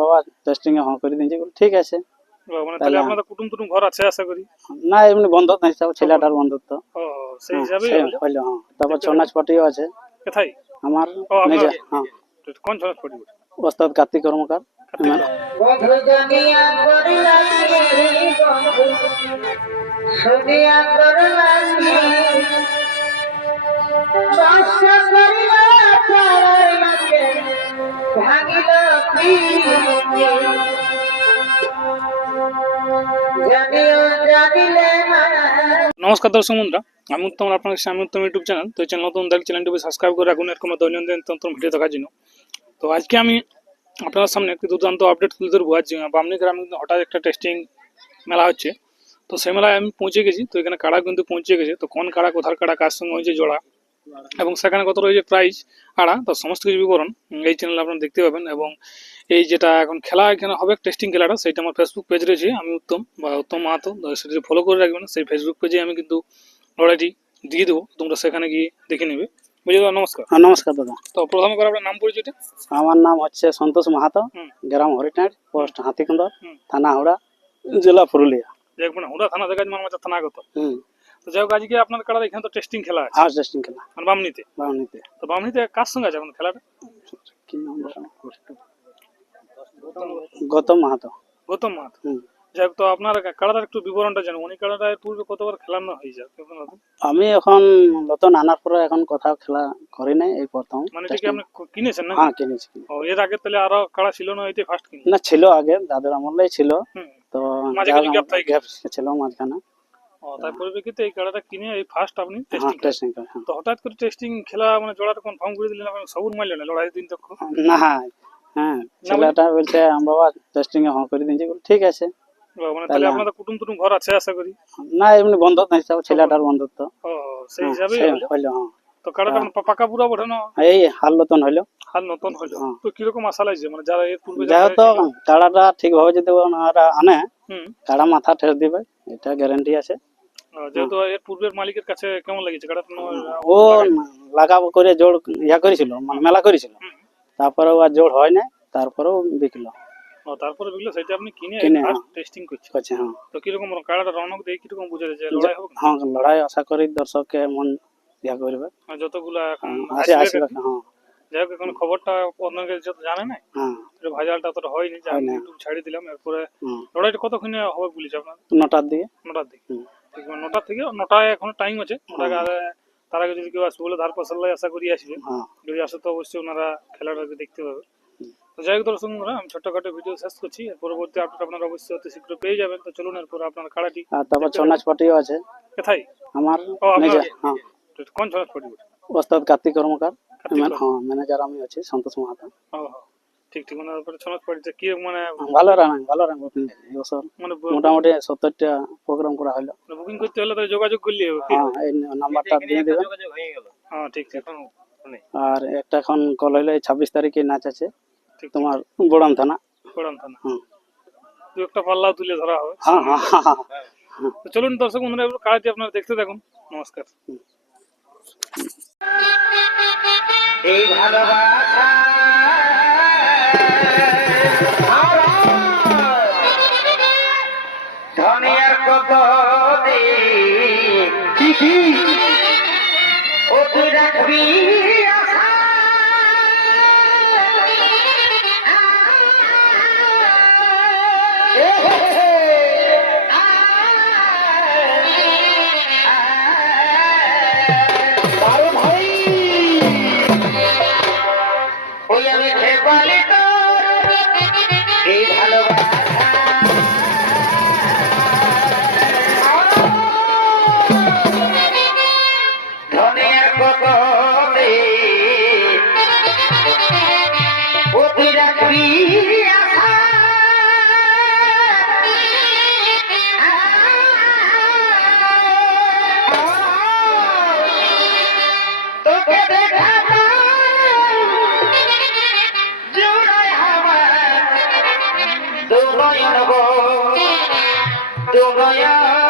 বাবা টেস্টিং এ করে দিয়েছে, ঠিক আছে। মানে তাহলে আপনাদের কুটুম টুটুম ঘর আছে আশা করি? না, এমনি বন্ধুত্ব হিসাবে, ছেলেটার বন্ধুত্ব। ও সেই হিসাবে হইলো। হ্যাঁ, তারপর ছৌ নাচ পার্টিও আছে। কোথায়? আমার নিজে। হ্যাঁ, কোন ছৌ নাচ পার্টি? ওস্তাদ কার্তিক কর্মকার। নমস্কার দর্শক বন্ধুরা, আমি উত্তম, আপনার সামনে উত্তম ইউটিউব চ্যানেল। তো চ্যানেল নতুন দেখলে চ্যানেলটি সাবস্ক্রাইব করে রাখুন এরকম দৈনন্দিন তন্ত্র ভিডিও দেখার জন্য। তো আজকে আমি আপনার সামনে একটি দুর্দান্ত আপডেট তুলে ধরবো। আজ বামনি গ্রামে হঠাৎ একটা টেস্টিং মেলা হচ্ছে। তো সেই মেলায় আমি পৌঁছে গেছি। তো এখানে কাড়া কিন্তু পৌঁছে গেছে। তো কোন কাড়া, কোথার কাড়া, কার সঙ্গে হয়েছে জোড়া, এবং সেখানে কত রয়েছে প্রাইস, আড়া, তো সমস্ত কিছু বিবরণ এই চ্যানেলে আপনারা দেখতে পাবেন। এবং এই যেটা এখন খেলা এখানে হবে টেস্টিং খেলাটা, সেটা আমার ফেসবুক পেজ রয়েছে, আমি উত্তম বা উত্তম মাহাতো, সেটা ফলো করে রাখবেন। সেই ফেসবুক পেজে আমি কিন্তু লড়াইটি দিয়ে দেবো, তোমরা সেখানে গিয়ে দেখে নেবে। বুঝে দাদা, নমস্কার। নমস্কার দাদা। তো প্রথমে করে আপনার নাম পরিচয়টা? আমার নাম হচ্ছে সন্তোষ মাহাতো, গ্রাম হরিটাঁড়, পোস্ট হাতিকুন্দর, থানা হুড়া, জেলা পুরুলিয়া। মানে হুড়া থানা থেকে মালমাচার থানা আগত। তো যাই হোক, আজকে আপনার কাড়া এখানে তো টেস্টিং খেলা আছে। হ্যাঁ, টেস্টিং খেলা মানে বামনিতে। তো বামনিতে কার সঙ্গে আছে আপনার খেলাটা? কি নাম? গৌতম মাহাতো। গৌতম মাহাতো। যাই হোক, তো আপনার কাড়াটার একটু বিবরণটা জানো। উনি কাড়াটা পূর্বে কতবার খেলানো হয়েছে? আমি এখন নতুন আনার পরে এখন কোথাও খেলা করি নাই, এই প্রথম। মানে কি আপনি কিনেছেন না? হ্যাঁ, কিনেছি। ও, এর আগে তাহলে আরো কাড়া ছিল না? এটাই ফার্স্ট কিনে? না, ছিল আগে, দাদুর আমলেই ছিল। তো মাঝে কিছু গ্যাপ ছিল মাঝখানে। ও, তার পরিপ্রেক্ষিতে এই কাড়াটা কিনে এই ফার্স্ট আপনি টেস্টিং। তো হঠাৎ করে টেস্টিং খেলা মানে জোড়াটা কনফার্ম করে দিলেন, আপনি সবুর মারলেন না লড়াই দিন তক? না, হ্যাঁ, ছেলেটা বলছে বাবা টেস্টিং এ করে দিয়েছে, ঠিক আছে। মানে তাহলে আপনাদের কুটুম টুটুম ঘর আছে আশা করি? না, এমনি বন্ধুত্ব হিসাবে, ছেলেটার বন্ধুত্ব। ও সেই হিসাবে হইলো। তো কাড়াটা পাকা পুরা ওঠানো? এই হাল নতুন হইলো। তো কিরকম আশা লাগছে, মানে যারা এর পূর্বে যেহেতু কাড়াটা ঠিক ভাবে যদি আনে, কাড়া মাথা ঠেস দিবে, এটা গ্যারান্টি আছে। যেহেতু এর পূর্বের মালিকের কাছে কেমন লেগেছে কাড়াটা? ও লাগাবো করে জোর করেছিল, মানে মেলা করেছিল, তারপরে ও আর জোর হয় না, তারপরেও বিকলো। তারপরে বিকলো, সেটা আপনি কিনে টেস্টিং করছেন? হ্যাঁ। তো কিরকম কাড়াটা রৌনক দিয়ে কিরকম বুঝা যাচ্ছে লড়াই হবে? হ্যাঁ, লড়াই আশা করি দর্শককে মন করবে যতগুলা এখন আসবে। হ্যাঁ, যাই হোক, এখন খবরটা অনেকে যত জানে না, ভাইরালটা অতটা হয়নি, ইউটিউব ছাড়িয়ে দিলাম। এরপরে লড়াইটা কতক্ষণে হবে বলেছে আপনার? 9টার দিকে। 9টার দিকে? ঠিক, 9টা থেকে 9টায় এখনো টাইম আছে। তার আগে যদি কেউ আসবে বলে ধার পাশাল্লাই আশা করি আসবে। যদি আসে তো অবশ্যই ওনারা খেলাটাকে দেখতে পাবে। তো যাই হোক দর্শক বন্ধুরা, আমি ছোট্টখাটো ভিডিও শেষ করছি। পরবর্তী আপডেট আপনারা অবশ্যই অতি শীঘ্র পেয়ে যাবেন। তো চলুন এরপর আপনার কাড়াটি। তারপর ছৌ নাচ পার্টিও আছে। কোথায়? আমার কোন ছৌ নাচ পার্টি? ওস্তাদ কার্তিক কর্মকার, ম্যানেজার আমি আছি, সন্তোষ মাহাতো। ঠিক। মানে ছৌ নাচ পার্টিতে কি মানে ভালো রান এই বছর মানে মোটামুটি 70টা প্রোগ্রাম করা হলো। বুকিং করতে হলে তো যোগাযোগ করলে হবে। হ্যাঁ, এই নাম্বারটা দিয়ে দেবেন। হ্যাঁ, ঠিক। আর একটা এখন কল হইলো 26 তারিখে নাচ আছে তোমার বড়াম থানা। দু একটা পাল্লাও তুলে ধরা হবে। তো চলুন দর্শক বন্ধুরা, কাজটি আপনারা দেখতে থাকুন। নমস্কার। এই ভালোবাসা ধনিয়ার কত ও তুই রাখবি এই ভালোবাসা ধনের কত ও তুই রাখবি তোকে দেখা Donoya